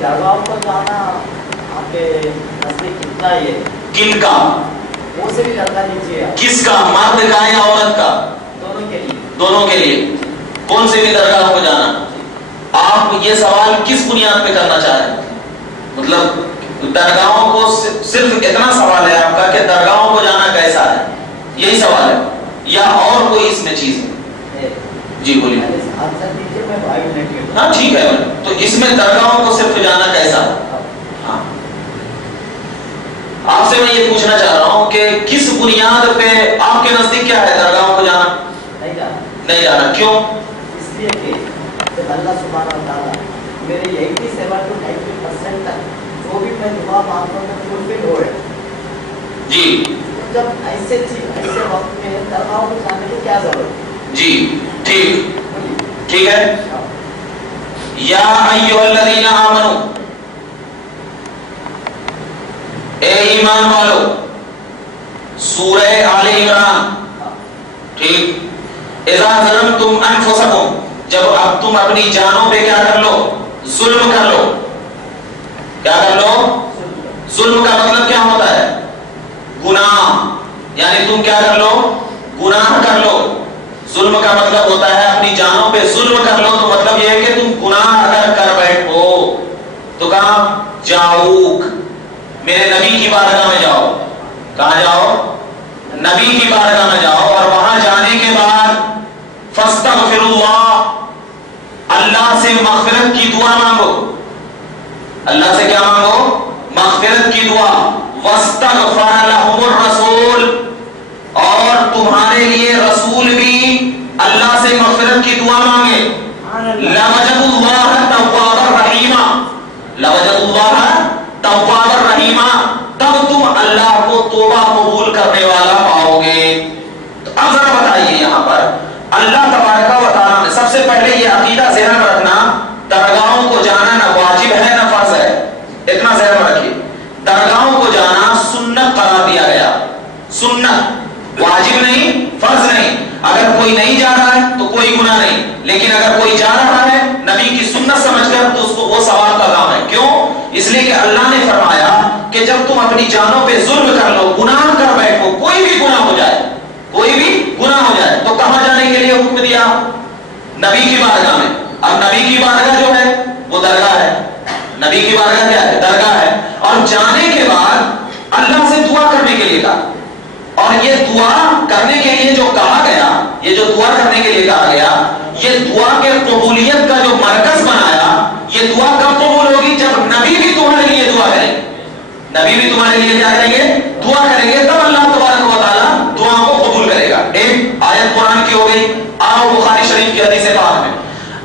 درگاہوں کو جانا آپ کے نزدیک کتنا ہی ہے؟ کن کا؟ وہ سے بھی درگاہ لیجیے. کس کا؟ مرد کا یا عورت کا؟ دونوں کے لیے. دونوں کے لیے. کون سے بھی درگاہ کو جانا؟ آپ یہ سوال کس بنیاد پہ کرنا چاہ رہے ہیں؟ مطلب درگاہوں کو صرف اتنا سوال ہے آپ کا کہ درگاہوں کو جانا کیسا ہے، یہی سوال ہے یا اور کوئی اس میں چیز ہے؟ جی بولیے. ہاں ٹھیک ہے. تو اس میں درگاہوں کو صرف جانا کیسا؟ ہاں آپ سے میں یہ پوچھنا چاہ رہا ہوں کہ کس بنیاد پہ آپ کے نزدیک کیا ہے درگاہوں کو جانا؟ نہیں جانا. کیوں؟ اس لیے کہ جب اللہ سبحانہ و تعالیٰ میرے 87 to 90% تک جو بھی میں دعا مانگتا ہوں فلفل ہو رہے جی. جب ایسے وقت میں درگاہوں کو جانے کی کیا ضرورت؟ جی ٹھیک ہے. یا ایھا الذین آمنوا، اے ایمان والو، سورہ آل عمران. ٹھیک. اذا ظلمتم انفسکم، جب اب تم اپنی جانوں پہ کیا کر لو؟ ظلم کر لو. کیا کر لو؟ ظلم کا مطلب کیا ہوتا ہے؟ گناہ. یعنی تم کیا کر لو؟ گناہ کر لو. ظلم کا مطلب ہوتا ہے اپنی جانوں پہ ظلم کر لو. تو مطلب یہ ہے کہ تم گناہ اگر کر بیٹھو تو کہاں جاؤ؟ میرے نبی کی بارگاہ میں جاؤ. کہاں جاؤ؟ نبی کی بارگاہ میں جاؤ. اور وہاں جانے کے بعد فاستغفر اللہ، اللہ سے مغفرت کی دعا مانگو. اللہ سے کیا مانگو؟ مغفرت کی دعا. واستغفر لهم الرسول، اور تمہارے لیے رسول بھی اللہ سے مغفرت کی دعا مانگے. لوجدوا اللہ توابا رحیما، لوجدوا اللہ توابا رحیما، تب تم اللہ کو توبہ قبول کرنے والا پاؤ گے. تو اب ذرا بتائیے یہاں پر اللہ تبارک و تعالیٰ نے سب سے پہلے یہ عقیدہ ذہن میں رکھنا، درگاہوں کو جانا نہ واجب ہے نہ فرض ہے. اتنا ذہن میں رکھیے. درگاہوں کو جانا سنت قرار دیا گیا. سنت، واجب نہیں، فرض نہیں. اگر کوئی نہیں جا رہا ہے تو کوئی گناہ نہیں، لیکن اگر کوئی جا رہا ہے نبی کی سنت سمجھ کر تو اس کو وہ ثواب کا کام ہے. کیوں؟ اس لیے کہ اللہ نے فرمایا کہ جب تم اپنی جانوں پہ ظلم کر لو، گناہ کر بیٹھو، کوئی بھی گناہ ہو جائے، کوئی بھی گناہ ہو جائے، تو کہاں جانے کے لیے حکم دیا؟ نبی کی بارگاہ میں. اب نبی کی بارگاہ جو ہے وہ درگاہ ہے. نبی کی بارگاہ کیا ہے؟ درگاہ ہے. اور جانے کے بعد اللہ سے دعا کرنے کے لیے کہا. اور یہ دعا کرنے کے لیے جو کہا گیا، یہ جو دعا کرنے کے لیے کہا گیا، یہ دعا کے قبولیت کا جو مرکز بنایا، یہ دعا کب قبول ہوگی؟ جب نبی بھی تمہارے لیے دعا کریں گے. نبی بھی تمہارے لیے کیا کریں گے؟ دعا کریں گے. تب اللہ تبارک و تعالیٰ دعا کو قبول کرے گا. ایک آیت قرآن کی ہو گئی. آؤ بخاری شریف کی حدیث پاک میں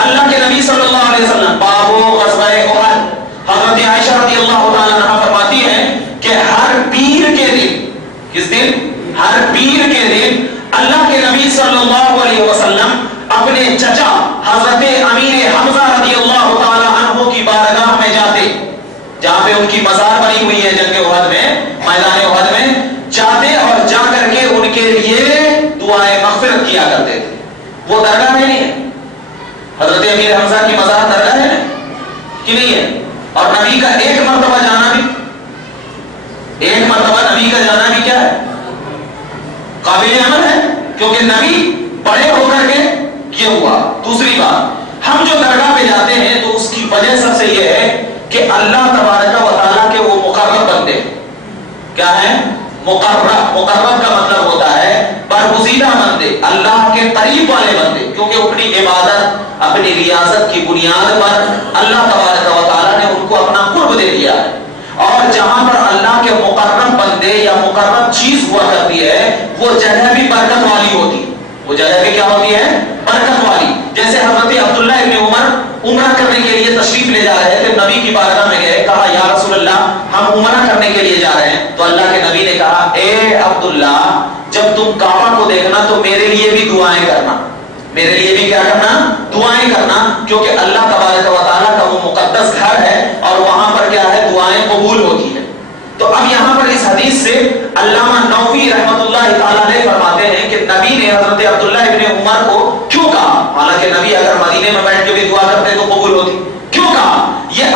اللہ کے نبی صلی اللہ علیہ وسلم بابو غزوہ احد، حضرت عائشہ رضی اللہ تعالیٰ عنہا فرماتی ہیں کہ ہر پیر کے دن، کس دن؟ ہر پیر کے دن اللہ کے نبی صلی اللہ علیہ وسلم اپنے چچا حضرت امیر حمزہ رضی اللہ تعالیٰ عنہ کی بارگاہ میں جاتے، جہاں پہ ان کی مزار بنی ہوئی ہے جنگ احد میں، میدان احد میں جاتے اور جا کر کے ان کے لیے دعائیں مغفرت کیا کرتے تھے. وہ درگاہ میں نہیں ہے؟ حضرت امیر حمزہ کی مزار درگاہ ہے کہ نہیں ہے؟ اور نبی کا ایک مرتبہ جانا بھی، ایک مرتبہ نبی کا جانا بھی کیا ہے؟ قابل عمل ہے، کیونکہ نبی بڑے ہو کر کے یہ ہوا. دوسری بات، ہم جو درگاہ پہ جاتے ہیں تو اس کی وجہ سب سے یہ ہے کہ اللہ تبارک و تعالیٰ کے وہ مقرب بندے ہیں. کیا ہے؟ مقرب. مقرب کا مطلب ہوتا ہے برگزیدہ بندے، اللہ کے قریب والے بندے، کیونکہ اپنی عبادت، اپنی ریاضت کی بنیاد پر اللہ تبارک و تعالیٰ نے ان کو اپنا قرب دے دیا ہے. اور جہاں پر اللہ کے مقرب بندے یا مقرب چیز ہوا کرتی ہے، وہ جگہ بھی برکت والی ہوتی ہے. وہ جگہ بھی کیا ہوتی ہے؟ برکت والی. جیسے حضرت عبداللہ ابن عمر عمرہ کرنے کے لیے تشریف لے جا رہے تھے، نبی کی بارگاہ میں گئے، کہا یا رسول اللہ ہم عمرہ کرنے کے لیے جا رہے ہیں. تو اللہ کے نبی نے کہا اے عبداللہ جب تم کعبہ کو دیکھنا تو میرے لیے بھی دعائیں کرنا، میرے لیے بھی کیا کرنا؟ دعائیں کرنا، کیونکہ اللہ تبارک و تعالیٰ کا وہ مقدس گھر ہے اور وہاں پر کیا ہے؟ دعائیں قبول ہوتی ہیں. تو اب یہاں پر اس حدیث سے علامہ نووی رحمۃ اللہ تعالیٰ علیہ فرماتے ہیں کہ نبی نے حضرت عبداللہ ابن عمر کو کیوں کہا؟ حالانکہ نبی اگر مدینے میں بیٹھ کے بھی دعا کرتے تو قبول ہوتی. کیوں کہا؟ یہ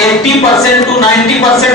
80% to 90%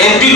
80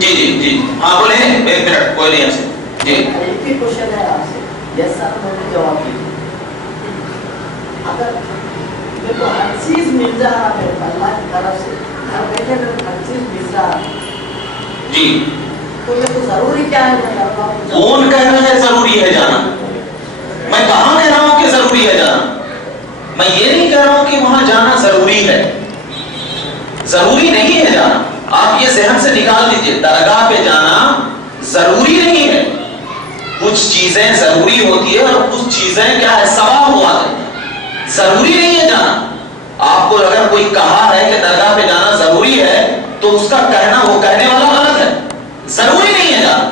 جی جی جی ہاں بولیں، ایک منٹ کوئی نہیں ایسے جی. ایک ہی کوشچن ہے آپ سے، یس سر میں نے جواب دیا. اگر میرے کو ہر چیز مل رہا ہے اللہ کی طرف سے، گھر بیٹھے بیٹھے ہر چیز مل رہا ہے جی، تو میرے کو ضروری کیا ہے؟ کون کہہ رہا ہے ضروری ہے جانا؟ میں کہاں کہہ رہا ہوں کہ ضروری ہے جانا؟ میں یہ نہیں کہہ رہا ہوں کہ وہاں جانا ضروری ہے. ضروری نہیں ہے جانا. آپ یہ ذہن سے نکال دیجئے، درگاہ پہ جانا ضروری نہیں ہے. کچھ چیزیں ضروری ہوتی ہے اور کچھ چیزیں کیا ہے ثواب ہوا ہے. ضروری نہیں ہے جانا. آپ کو اگر کوئی کہا ہے کہ درگاہ پہ جانا ضروری ہے تو اس کا کہنا، وہ کہنے والا غلط ہے. ضروری نہیں ہے جانا.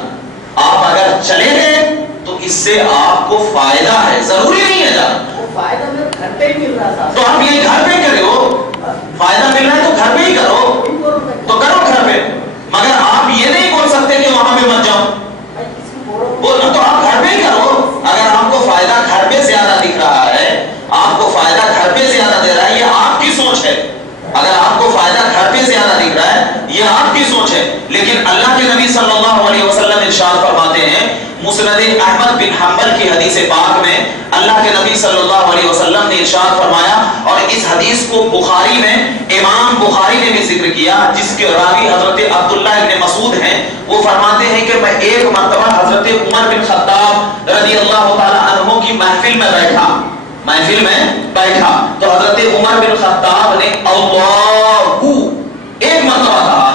آپ اگر چلے گئے تو اس سے آپ کو فائدہ ہے، ضروری نہیں ہے جانا. وہ فائدہ میرے گھر پہ ہی مل رہا تھا. تو آپ یہ گھر پہ کرو، فائدہ مل رہا ہے تو گھر پہ ہی کرو، تو کرو گھر پہ. مگر آپ یہ نہیں بول سکتے کہ وہاں پہ مت جاؤ. تو آپ گھر پہ ہی کرو. اگر آپ کو فائدہ گھر پہ زیادہ دکھ رہا ہے، آپ کو فائدہ گھر پہ زیادہ دے رہا ہے، یہ آپ کی سوچ ہے. اگر آپ کو فائدہ گھر پہ زیادہ دکھ رہا ہے یہ آپ کی سوچ ہے. لیکن اللہ کے نبی صلی اللہ علیہ وسلم ارشاد فرماتے ہیں، مسند احمد بن حنبل کی حدیث پاک میں اللہ کے نبی صلی اللہ علیہ وسلم نے ارشاد فرمایا، اور اس حدیث کو بخاری میں امام بخاری نے بھی ذکر کیا، جس کے راوی حضرت عبداللہ ابن مسعود ہیں. وہ فرماتے ہیں کہ میں ایک مرتبہ حضرت عمر بن خطاب رضی اللہ تعالی عنہ کی محفل میں بیٹھا تو حضرت عمر بن خطاب نے اللہ ایک مرتبہ کہا.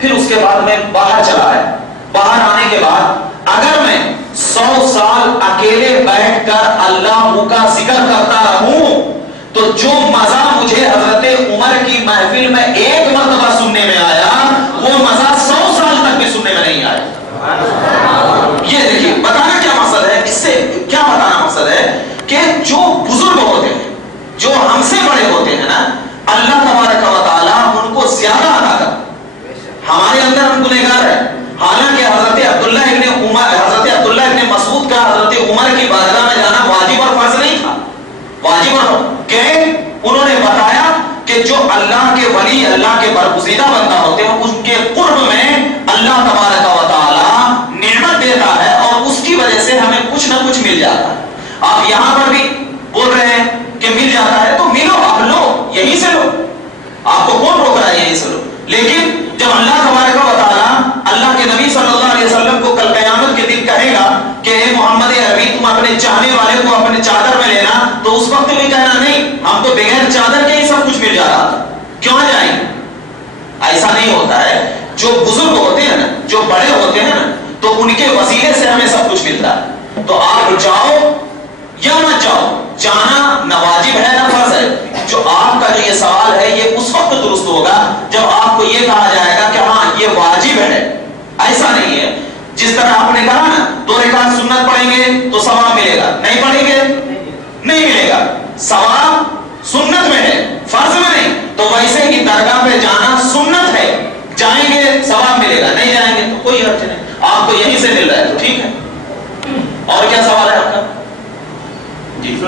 پھر اس کے بعد میں باہر چلا آیا. باہر آنے کے بعد اگر میں 100 سال اکیلے بیٹھ کر اللہ کا ذکر کرتا رہوں تو جو مزہ مجھے حضرت عمر کی محفل میں ایک مرتبہ سننے میں آیا، وہ مزہ 100 سال تک بھی سننے میں نہیں آیا. یہ دیکھیے بتانا کیا مقصد ہے، اس سے کیا بتانا مقصد ہے کہ جو بزرگ ہوتے ہیں، جو ہم سے بڑے ہوتے ہیں نا، اللہ تبارک و تعالیٰ ان کو زیادہ عطا کرتا. ہمارے اندر ہم گنہگار ہیں. حالانکہ حضرت عبداللہ ابن مسعود کا حضرت عمر کی بارگاہ میں جانا واجب اور فرض نہیں تھا. واجب اور کہ انہوں نے بتایا کہ جو اللہ کے ولی، اللہ کے برگزیدہ بندہ ہوتے ہیں، ان کے قرب میں اللہ تبارک و تعالی نعمت دیتا ہے اور اس کی وجہ سے ہمیں کچھ نہ کچھ مل جاتا ہے. آپ یہاں پر بھی بول رہے ہیں کہ مل جاتا ہے تو ملو، آپ لو، یہیں سے لو. آپ کو کون روک رہا ہے؟ یہیں سے لو. لیکن جب اللہ تبارک و تعالی اللہ کے نبی صلی اللہ علیہ وسلم کو کل قیامت کے دن کہے گا کہ اے محمد عربی تم اپنے چاہنے والے کو اپنے چادر میں لینا، تو اس وقت بھی کہنا نہیں، ہم تو بغیر چادر کے ہی سب کچھ مل جا رہا تھا، کیوں جائیں؟ ایسا نہیں ہوتا ہے. جو بزرگ ہوتے ہیں نا، جو بڑے ہوتے ہیں نا، تو ان کے وسیلے سے ہمیں سب کچھ ملتا ہے. تو آپ جاؤ یا مت جاؤ، جانا نہ واجب ہے نہ فرض ہے. جو آپ کا جو یہ سوال ہے یہ اس وقت درست ہوگا جب آپ کو یہ کہا جائے گا کہ ہاں یہ واجب ہے. ایسا نہیں ہے جس طرح آپ نے کہا نا 2 رکعت سنت پڑھیں گے تو ثواب ملے گا، نہیں پڑھیں گے نہیں ملے گا. ثواب سنت میں ہے، فرض میں نہیں. تو ویسے ہی درگاہ پہ جانا سنت ہے، جائیں گے ثواب ملے گا، نہیں جائیں گے تو کوئی حرج نہیں. آپ کو یہیں سے مل رہا ہے تو ٹھیک ہے. اور کیا سوال ہے آپ کا؟ جی